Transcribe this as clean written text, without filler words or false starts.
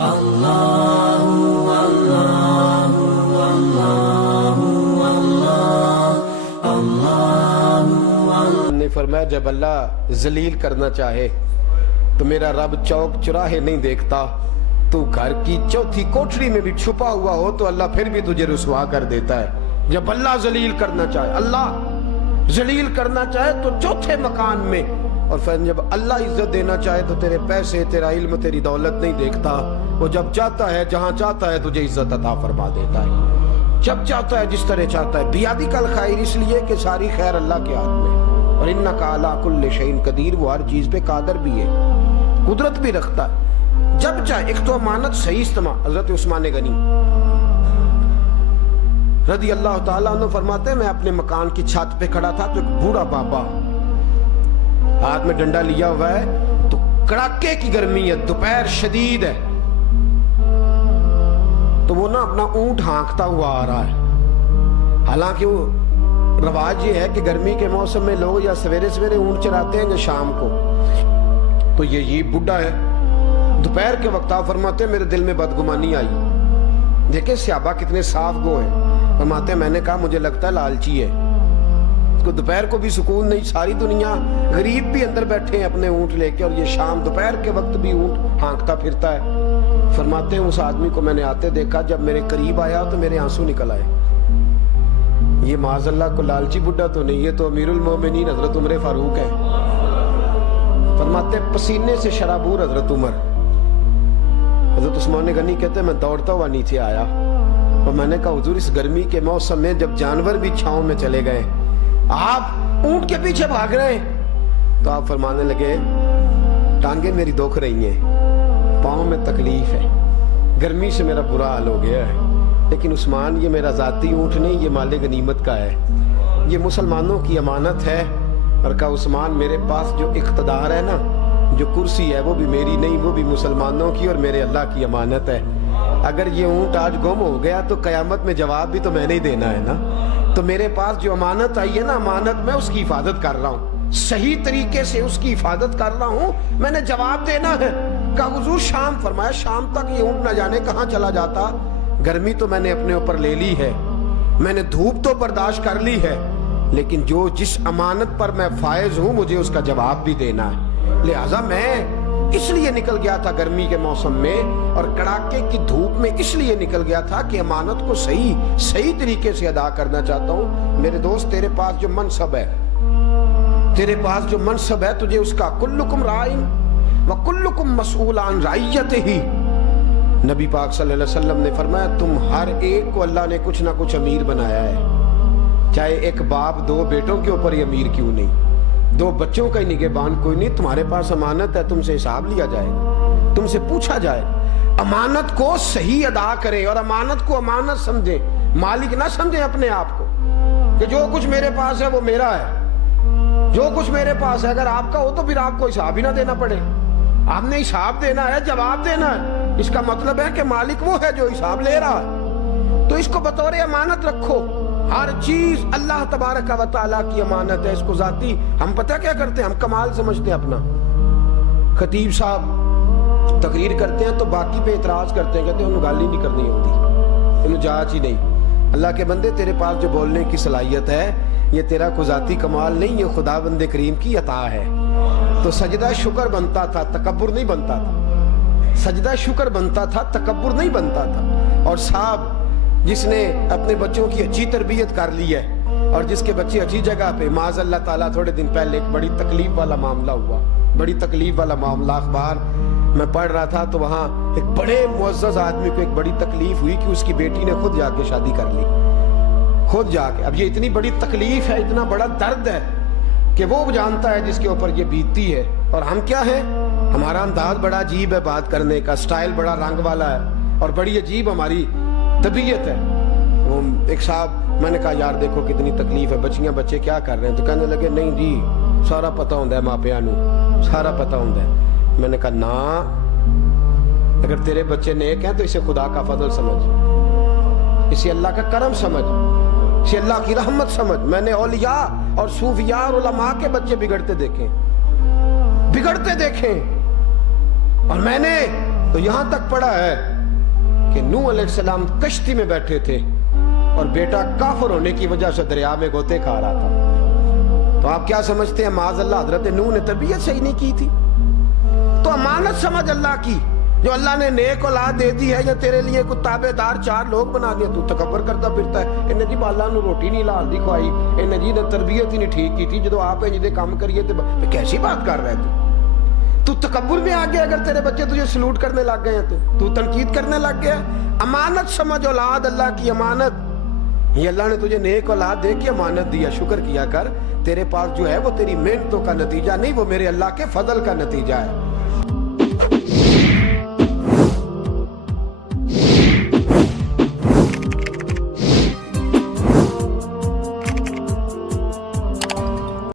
نے فرمایا جب اللہ ذلیل کرنا چاہے تو میرا رب چوک چراہے نہیں دیکھتا، تو گھر کی چوتھی کوٹری میں بھی چھپا ہوا ہو تو اللہ پھر بھی تجھے رسوا کر دیتا ہے۔ جب اللہ ذلیل کرنا چاہے، اللہ ذلیل کرنا چاہے تو چوتھے مکان میں، اور پھر جب اللہ عزت دینا چاہے تو تیرے پیسے، تیرا علم، تیری دولت نہیں دیکھتا، وہ جب چاہتا ہے جہاں چاہتا ہے تجھے عزت عطا فرما دیتا ہے، جب چاہتا ہے جس طرح چاہتا ہے۔ بیادک الخیر، اس لیے کہ ساری خیر اللہ کے ہاتھ میں، اور انک علی کل شیء قدیر، وہ ہر چیز پہ قادر بھی ہے، قدرت بھی رکھتا ہے جب چاہے۔ ایک تو امانت صحیح استعمال۔ حضرت عثمان غنی رضی اللہ تعالیٰ عنہ فرماتے ہیں میں اپنے مکان کی چھت پہ کھڑا تھا تو ایک بوڑھا بابا ہاتھ میں ڈنڈا لیا ہوا ہے، تو کڑاکے کی گرمی ہے، دوپہر شدید ہے، تو وہ نا اپنا اونٹ ہانکتا ہوا آ رہا ہے۔ حالانکہ وہ رواج یہ ہے کہ گرمی کے موسم میں لوگ یا سویرے سویرے اونٹ چراتے ہیں یا شام کو، تو یہ بڈھا ہے دوپہر کے وقت۔ آپ فرماتے ہیں میرے دل میں بدگمانی آئی، دیکھیں صحابہ کتنے صاف گو ہیں، فرماتے ہیں میں نے کہا مجھے لگتا ہے لالچی ہے، اس کو دوپہر کو بھی سکون نہیں، ساری دنیا غریب بھی اندر بیٹھے ہیں اپنے اونٹ لے کے، اور یہ شام دوپہر کے وقت بھی اونٹ ہانکتا پھرتا ہے۔ فرماتے ہیں اس آدمی کو میں نے آتے دیکھا، جب میرے قریب آیا تو میرے آنسو نکل آئے۔ یہ معاذ اللہ کو لالچی بڈھا تو نہیں، یہ تو امیر المومنین حضرت عمر فاروق ہے۔ فرماتے ہیں پسینے سے شرابور حضرت عمر۔ حضرت عثمان غنی کہتے ہیں میں دوڑتا ہوا نیچے آیا اور میں نے کہا حضور اس گرمی کے موسم میں جب جانور بھی چھاؤں میں چلے گئے، آپ اونٹ کے پیچھے بھاگ رہے ہیں؟ تو آپ فرمانے لگے ٹانگیں میری دکھ رہی ہیں، پاؤں میں تکلیف ہے، گرمی سے میرا برا حال ہو گیا ہے، لیکن عثمان یہ میرا ذاتی اونٹ نہیں، یہ مال غنیمت کا ہے، یہ مسلمانوں کی امانت ہے۔ اور کہا عثمان میرے پاس جو اقتدار ہے نا، جو کرسی ہے وہ بھی میری نہیں، وہ بھی مسلمانوں کی اور میرے اللہ کی امانت ہے۔ اگر یہ اونٹ آج گم ہو گیا تو قیامت میں جواب بھی تو میں نے ہی دینا ہے نا، تو میرے پاس جو امانت آئی ہے نا، امانت میں اس کی حفاظت کر رہا ہوں، صحیح طریقے سے اس کی حفاظت کر رہا ہوں، میں نے جواب دینا ہے۔ کہا حضور شام، فرمایا شام تک یہ اونٹ نہ جانے کہاں چلا جاتا، گرمی تو میں نے اپنے اوپر لے لی ہے، میں نے دھوپ تو برداشت کر لی ہے، لیکن جو جس امانت پر میں فائز ہوں مجھے اس کا جواب بھی دینا ہے، لہٰذا میں اس لیے نکل گیا تھا گرمی کے موسم میں اور کڑاکے کی دھوپ میں، اس لیے نکل گیا تھا کہ امانت کو صحیح طریقے سے ادا کرنا چاہتا ہوں۔ میرے دوست تیرے پاس جو منصب ہے، تیرے پاس جو منصب ہے، تجھے اس کا کلکم رائن وکلکم مسئول عن رعیتہ، نبی پاک صلی اللہ علیہ وسلم نے فرمایا تم ہر ایک کو اللہ نے کچھ نہ کچھ امیر بنایا ہے، چاہے ایک باپ دو بیٹوں کے اوپر ہی امیر کیوں نہیں، دو بچوں کا ہی نگہبان کوئی نہیں، تمہارے پاس امانت ہے، تم سے حساب لیا جائے گا، تم سے پوچھا جائے، امانت کو صحیح ادا کریں اور امانت کو امانت سمجھیں، مالک نہ سمجھیں اپنے آپ کو کہ جو کچھ میرے پاس ہے وہ میرا ہے، جو کچھ میرے پاس ہے اگر آپ کا ہو تو پھر آپ کو حساب ہی نہ دینا پڑے، آپ نے حساب دینا ہے، جواب دینا ہے، اس کا مطلب ہے کہ مالک وہ ہے جو حساب لے رہا ہے، تو اس کو بطور امانت رکھو، ہر چیز اللہ تبارک و تعالیٰ کی امانت ہے، اس کو ذاتی ہم پتہ کیا کرتے ہیں، ہم کمال سمجھتے ہیں اپنا، خطیب صاحب تقریر کرتے ہیں تو باقی پہ اعتراض کرتے ہیں، کہتے ہیں انہوں گالی نہیں کرنی ہوتی، انہوں جاچ ہی نہیں۔ اللہ کے بندے تیرے پاس جو بولنے کی صلاحیت ہے یہ تیرا کو ذاتی کمال نہیں، یہ خدا بند کریم کی عطا ہے، تو سجدہ شکر بنتا تھا، تکبر نہیں بنتا تھا، سجدہ شکر بنتا تھا، تکبر نہیں بنتا تھا۔ اور صاحب جس نے اپنے بچوں کی اچھی تربیت کر لی ہے اور جس کے بچے اچھی جگہ پہ، معاذ اللہ تعالیٰ تھوڑے دن پہلے ایک بڑی تکلیف والا معاملہ ہوا، بڑی تکلیف والا معاملہ، اخبار میں پڑھ رہا تھا تو وہاں ایک بڑے معزز آدمی کو ایک بڑی تکلیف ہوئی کہ اس کی بیٹی نے خود جا کے شادی کر لی، خود جا کے۔ اب یہ اتنی بڑی تکلیف ہے، اتنا بڑا درد ہے کہ وہ جانتا ہے جس کے اوپر یہ بیتتی ہے، اور ہم کیا ہیں، ہمارا انداز بڑا عجیب ہے بات کرنے کا، سٹائل بڑا رنگ والا ہے اور بڑی عجیب ہماری طبیعت ہے۔ وہ ایک صاحب، میں نے کہا یار دیکھو کتنی تکلیف ہے، بچیاں بچے کیا کر رہے ہیں، تو کہنے لگے نہیں جی سارا پتہ ہوندہ ہے، ماپیاں نو سارا پتہ ہوندہ ہے۔ میں نے کہا نا، اگر تیرے بچے نیک ہیں تو اسے خدا کا فضل سمجھ، اسے اللہ کا کرم سمجھ، اسے اللہ کی رحمت سمجھ۔ میں نے اولیاء اور صوفیاء اور علماء کے بچے بگڑتے دیکھیں، اور میں نے تو یہاں تک پڑھا ہے کہ نوح علیہ السلام کشتی میں بیٹھے تھے اور بیٹا کافر ہونے کی وجہ سے دریا میں گوتے کھا رہا تھا. تو آپ کیا سمجھتے ہیں معاذ اللہ حضرت نوح نے تربیت صحیح نہیں کی تھی؟ تو امانت سمجھ اللہ کی. جو اللہ نے نیک اولاد دے دی ہے یا تیرے لیے کوئی تابع دار 4 لوگ بنا دیا, تو تکبر کرتا پھرتا ہے. انہیں جی بالا نو روٹی نہیں لال دی کھوائی, انہیں جی نے تربیت ہی نہیں ٹھیک کی تھی, جدو آپ جی کام کریے تو کیسی بات کر رہے تھے؟ تو تکبر میں آ گیا. اگر تیرے بچے تجھے سلوٹ کرنے لگ گئے ہیں تو تنقید کرنے لگ گیا. امانت سمجھ اولاد اللہ کی امانت. یہ اللہ نے تجھے نیک اولاد دے کے امانت دیا, شکر کیا کر. تیرے پاس جو ہے وہ تیری محنتوں کا نتیجہ نہیں, وہ میرے اللہ کے فضل کا نتیجہ ہے.